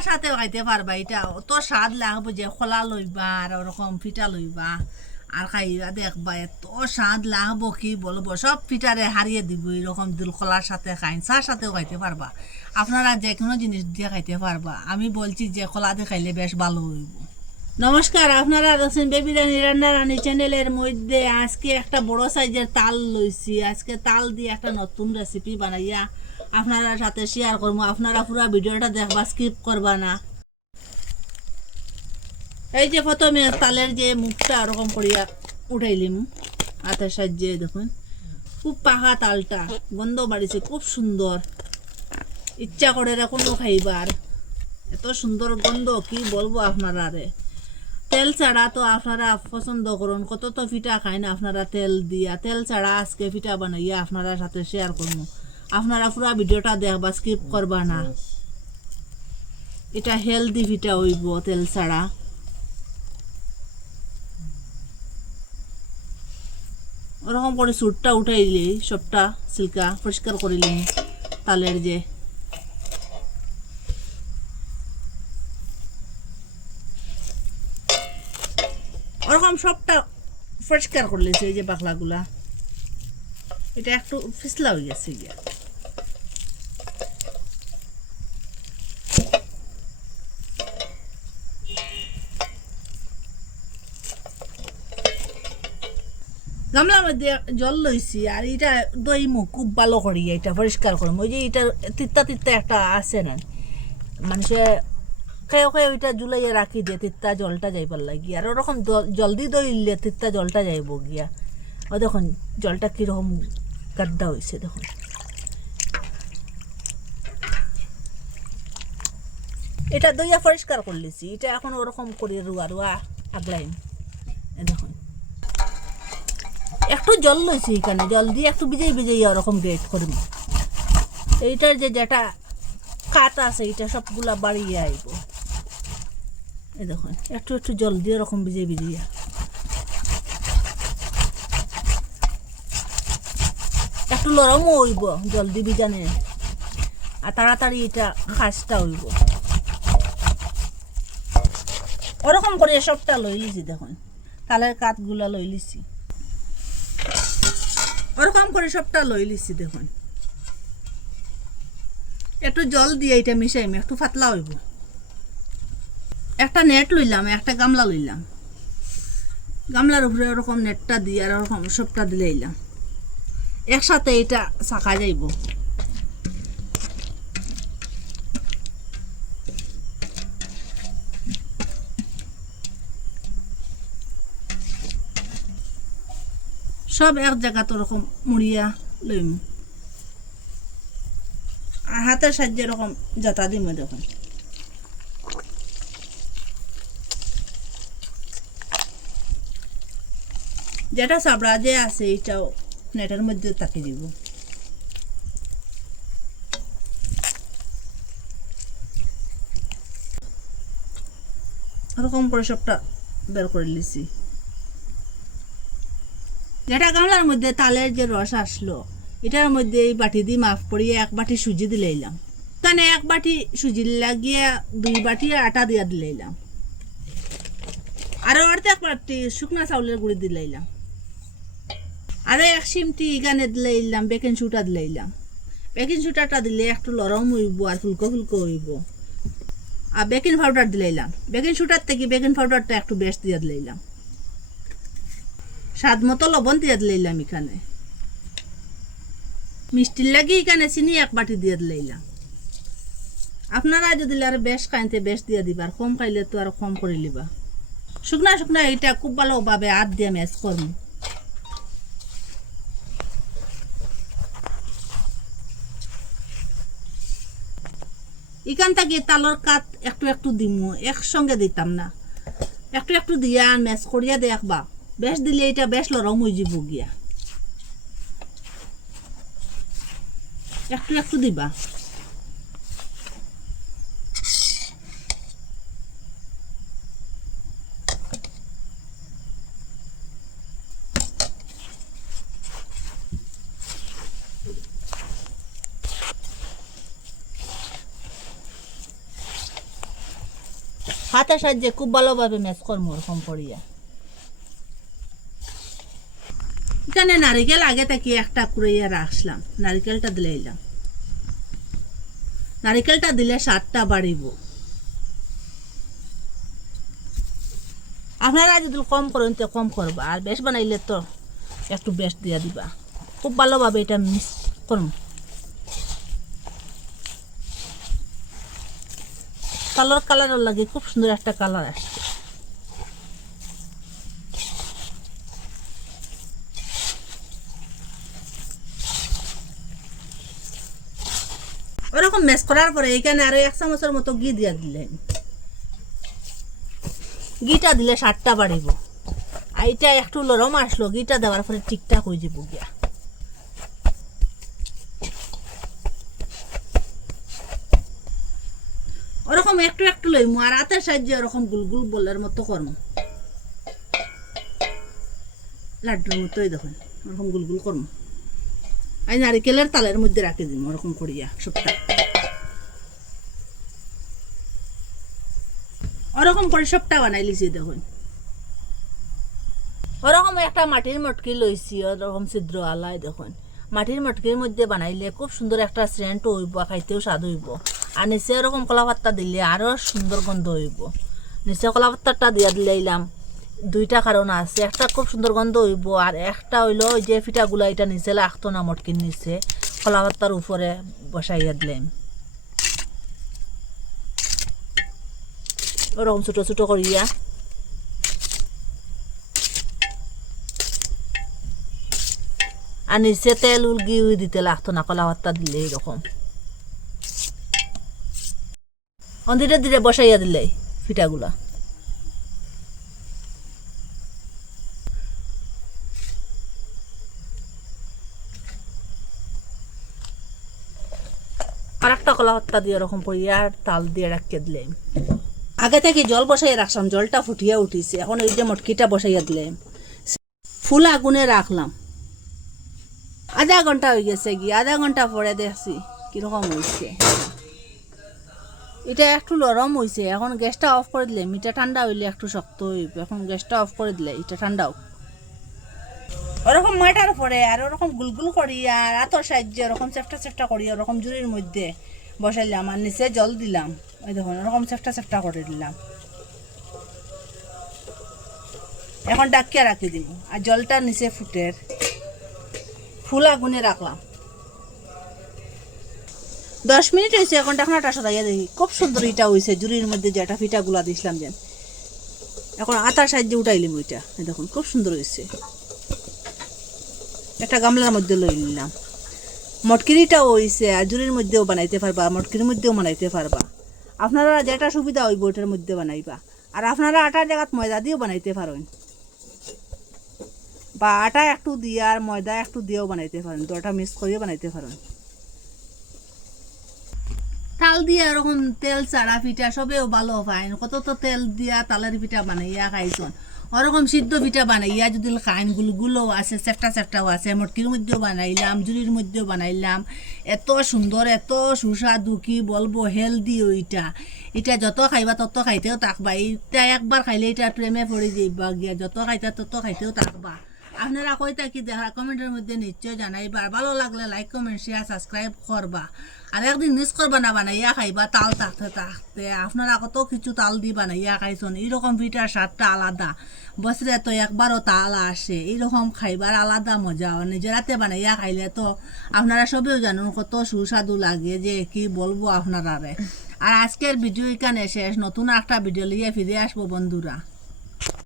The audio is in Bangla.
খোলার সাথেও খাইতে পারবা। এটা অত স্বাদ লাগবে যে খোলা লইবা আর ওরকম পিঠা লইবা আর খাইবা দেখবা এত স্বাদ লাগবো কি বলবো, সব পিঠারে হারিয়ে দিব এরকম দিল খোলার সাথে খাইন। চার সাথেও খাইতে পারবা, আপনারা যে কোনো জিনিস দিয়ে খাইতে পারবা। আমি বলছি যে খোলা দিয়ে খাইলে বেশ ভালো হইব। নমস্কার, আপনারা দেখছেন বেবি রানী রান্না রানী চ্যানেলের মধ্যে। আজকে একটা বড় সাইজের তাল লইছি, আজকে তাল দিয়ে একটা নতুন রেসিপি বানাইয়া আপনারা সাথে শেয়ার করবো। আপনারা পুরো ভিডিওটা দেখবা, স্কিপ করবা না। এই যে প্রথমে তালের যে মুখটা ওরকম করিয়া উঠাইলিম হাতের সাহায্যে। দেখুন খুব পাকা তালটা, গন্ধ বাড়িছে খুব সুন্দর, ইচ্ছা করে কোনো খাইবার, এত সুন্দর গন্ধ কি বলবো আপনারা। রে তেল ছাড়া তো আপনারা পছন্দ করুন, কত তো পিঠা খাই না আপনারা তেল দিয়া। তেল ছাড়া আজকে পিঠা বানাইয়া আপনারা সাথে শেয়ার করবো। আপনারা পুরা ভিডিওটা দেখবা, স্কিপ করবা না। এটা হেলদি পিঠা হইব তেল ছাড়া। ওরকম করে সুটটা উঠাইলে সবটা সিল্কা পরিষ্কার করিলি তালের যে ওরকম সবটা পরিষ্কার করলেছে। এই যে বাকলাগুলা এটা একটু ফিসলা হয়ে গেছে গিয়া। গামলার মধ্যে জল লইছি আর এটা দই মুখ খুব ভালো করি এটা পরিষ্কার করম। ওই যে এটা তিত্তা তিত্তা একটা আছে না, মানুষে খেয়ে খেয়ে ওইটা জুলাইয়া রাখি দিয়ে তিত্তা জলটা যাইবার লাগি। আর ওরকম জলদি দইলে তিত্তা জলটা যাইব গিয়া। ও দেখুন জলটা কিরকম গাড্ডা হয়েছে দেখুন। এটা দইয়া পরিষ্কার করলেছি, এটা এখন ওরকম করে রুয়া রুয়া আগলাইন। দেখুন একটু জল লইছি এখানে, জল দিয়ে একটু ভিজাই ভিজাইয়া ওরকম গ্রেট করবো। এইটার যে যেটা কাট আছে এটা সবগুলা বাড়িয়ে আইব। এই দেখুন একটু একটু জল দিয়ে ওরকম ভিজাই ভিজাইয়া একটু নরমও হইব জলদি ভিজানে, আর তাড়াতাড়ি এটা খাসটা হইব। ওরকম করে সবটা লই লিছি দেখুন, তালের কাঠগুলা লই লিছি, ওরকম করে সবটা লই লিছি দেখুন। একটু জল দিয়ে এটা মিশাইম, একটু পাতলা হইব। একটা নেট লইলাম, একটা গামলা লইলাম, গামলার উপরে ওরকম নেটটা দিয়ে আর ওরকম সবটা দিলাইলাম, একসাথে এটা শাখা যাইব। সব এক জায়গা তো ওরকম মুড়িয়া লইম আর হাতের সাহায্যে এরকম জাতা দিম। দেখুন যেটা চাবড়া যে আছে এটাও নেটের মধ্যে তাকিয়ে দিব। এরকম করে সবটা বের করে লিছি। যেটা গামলার মধ্যে তালের যে রস আসলো এটার মধ্যে এই বাটি দিয়ে মাফ করিয়ে এক বাটি সুজি দিলাইলাম। এখানে এক বাটি সুজি লাগিয়ে 2 বাটি আটা দিয়ে দিলাইলাম, আরো অর্ধেক বাটি শুকনা চাউলের গুঁড়ি দিলাইলাম, আরো 1 চিমটি এখানে দিলাইলাম বেকিং সোডা দিলাইলাম। বেকিং সোডাটা দিলে একটু নরম হইব আর ফুলকো ফুলকো হইব। আর বেকিং পাউডার দিলাইলাম, বেকিং সোডার থেকে বেকিং পাউডারটা একটু বেশ দিয়ে দিলাইলাম। স্বাদ মতো লবণ দিয়ে দিলাইলাম। এখানে মিষ্টির লাগি এখানে চিনি 1 বাটি দিয়ে দিলাইলাম। আপনারা যদি আর বেশ খাইতে বেশ দিয়ে দিবা, আর কম খাইলে তো আর কম করে লিবা। শুকনা শুকনা এটা খুব ভালোভাবে হাত দিয়ে ম্যাশ করবো। এখান থেকে তালের কাঠ একটু একটু দিমু, একসঙ্গে দিতাম না, একটু একটু দিয়া ম্যাশ করিয়া দেখবা। বেশ দিলে এটা বেশ নরম হয়ে যাব গিয়া, একটু একটু দিবা। হাতের সাহায্যে খুব ভালোভাবে ম্যাচ করবো ওরকম করিয়া। এখানে নারিকেল আগে থেকে একটা কুড়িয়ে রাখলাম, নারিকেলটা দিলে এলাম। নারিকেলটা দিলে স্বাদটা বাড়িব। আপনারা যদি কম করেন তো কম করবা, আর বেশ বানাইলে তো একটু বেশ দিয়া দিবা। খুব ভালোভাবে এটা মিক্স করুন। কালার লাগে খুব সুন্দর একটা কালার আসছে। ওরকম ম্যাশ করার পরে এখানে আরো 1 চামচের মতো ঘি দিয়া দিলেন। ঘিটা দিলে স্বাদটা বাড়িব। আর এটা একটু নরম আসলো, ঘিটা দেওয়ার পরে ঠিকঠাক হয়ে যাব গিয়া। ওরকম একটু একটু লইমু আর হাতের সাহায্যে ওরকম গুলগুল বলের মতো করমু, লাড্ডুর মতোই দেখুন ওরকম গুলগুল করমু। আর নারিকেলের তালের মধ্যে রাখি দিম ওরকম করিয়া সবটা। ওরকম করে সবটা বানাই লিছি দেখুন। ওরকম একটা মাটির মটকি লইছি, ওরকম ছিদ্র আলাই দেখুন। মাটির মটকির মধ্যে বানাইলে খুব সুন্দর একটা সেন্ট হইব, খাইতেও স্বাদ হইব। আর নিচে ওরকম কলা পাত্তা দিলে আরো সুন্দর গন্ধ হইব। নিচে কলা পাত্তাটা দিয়া দিলাম, দুইটা কারণ আছে। একটা খুব সুন্দর গন্ধ হইব, আর একটা হইলো ওই যে পিঠাগুলা এটা নিচে লাগতো না, মটকির নিচে কলা পাত্তার উপরে বসাইয়া দিলাম। ওরকম ছোট ছোট করিয়া আর নিচে তেল ঘি দিতে লাগতো না, কলা পাত্তা দিলে এরকম ধীরে ধীরে বসাইয়া দিলে পিঠাগুলা। আর একটা কলা পাত্তা দিয়ে ওরকম করিয়া তাল দিয়ে রাখিয়ে দিলাম। আগে থেকে জল বসাইয়া রাখলাম, জলটা ফুটিয়া উঠিছে। এখন এই যে মটকিটা বসাইয়া দিলাম, ফুল আগুনে রাখলাম। আধা ঘন্টা হয়ে গেছে গিয়ে, আধা ঘন্টা পরে দেখছি কিরকম হয়েছে। এটা একটু নরম হয়েছে। এখন গ্যাসটা অফ করে দিলে, মিঠা ঠান্ডা হইলে একটু শক্ত হইবে। এখন গ্যাসটা অফ করে দিলে এটা ঠান্ডাও। ওরকম মাটার পরে আর ওরকম গুলগুল করিয়া আর আতর সাহায্যে ওরকম চেপটা চেপটা করিয়া ওরকম জুড়ির মধ্যে বসাইলাম। আর নিচে জল দিলাম, ওই দেখুন ওরকম চেপটা চেপটা করে দিলাম। এখন ডাকিয়া রাখি দিব। আর জলটা নিচে ফুটের ফুল আগুনে রাখলাম। 10 মিনিট হয়েছে। এখন ঢাকনাটা সরাইয়া দেখি, খুব সুন্দর এটা হয়েছে। জুড়ির মধ্যে যেটা পিঠাগুলা দিছিলাম যেন, এখন আটার সাহায্যে উঠাইলাম ওইটা। দেখুন খুব সুন্দর হয়েছে। একটা গামলার মধ্যে লই নিলাম। মটকিরিটাও হয়েছে, আর জুড়ির মধ্যেও বানাইতে পারবা, মটকির মধ্যেও বানাইতে পারবা। আপনারা যেটা সুবিধা হইব ওটার মধ্যে বানাইবা। আর আপনারা আটার জায়গাত ময়দা দিয়েও বানাইতে পারেন, বা আটা একটু দিয়ে আর ময়দা একটু দিয়েও বানাইতে পারেন, দুটা মিক্স করিয়ে বানাইতে পারেন। তাল দিয়া ওরকম তেল ছাড়া পিঠা সবেও ভালো পাইন। কত তো তেল দিয়া তালের পিঠা বানাইয়া খাইছন। ওরকম সিদ্ধ পিঠা বানাইয়া যদি খাইন, গুলগুলো আছে, চেপটা চেপটাও আছে। মটকির মধ্যেও বানাইলাম, জুড়ির মধ্যেও বানাইলাম। এত সুন্দর, এত সুস্বাদু, কি বলবো, হেলদি ওইটা। এটা যত খাইবা তত খাইতেও থাকবা। এটা একবার খাইলে এটা প্রেমে পড়ে যাইবা গিয়া, যত খাইতা তত খাইতেও থাকবা। আপনারা কইতা কি দেখা কমেন্টের মধ্যে নিশ্চয় জানাইবা। ভালো লাগলে লাইক কমেন্ট শেয়ার সাবস্ক্রাইব করবা। আর একদিন মিস করবা না, বানাইয়া খাইবা তাল থাকতে থাকতে। আপনারা কত কিছু তাল দিয়ে বানাইয়া খাইছেন। এইরকম পিঠার স্বাদটা আলাদা, বছরে তো একবারও তাল আসে। এইরকম খাইবার আলাদা মজা। নিজের হাতে বানাইয়া খাইলে তো আপনারা সবেও জানুন কত সুস্বাদু লাগে, যে কি বলবো আপনারা। আর আজকের ভিডিও এখানে শেষ। নতুন একটা ভিডিও নিয়ে ফিরে আসবো বন্ধুরা।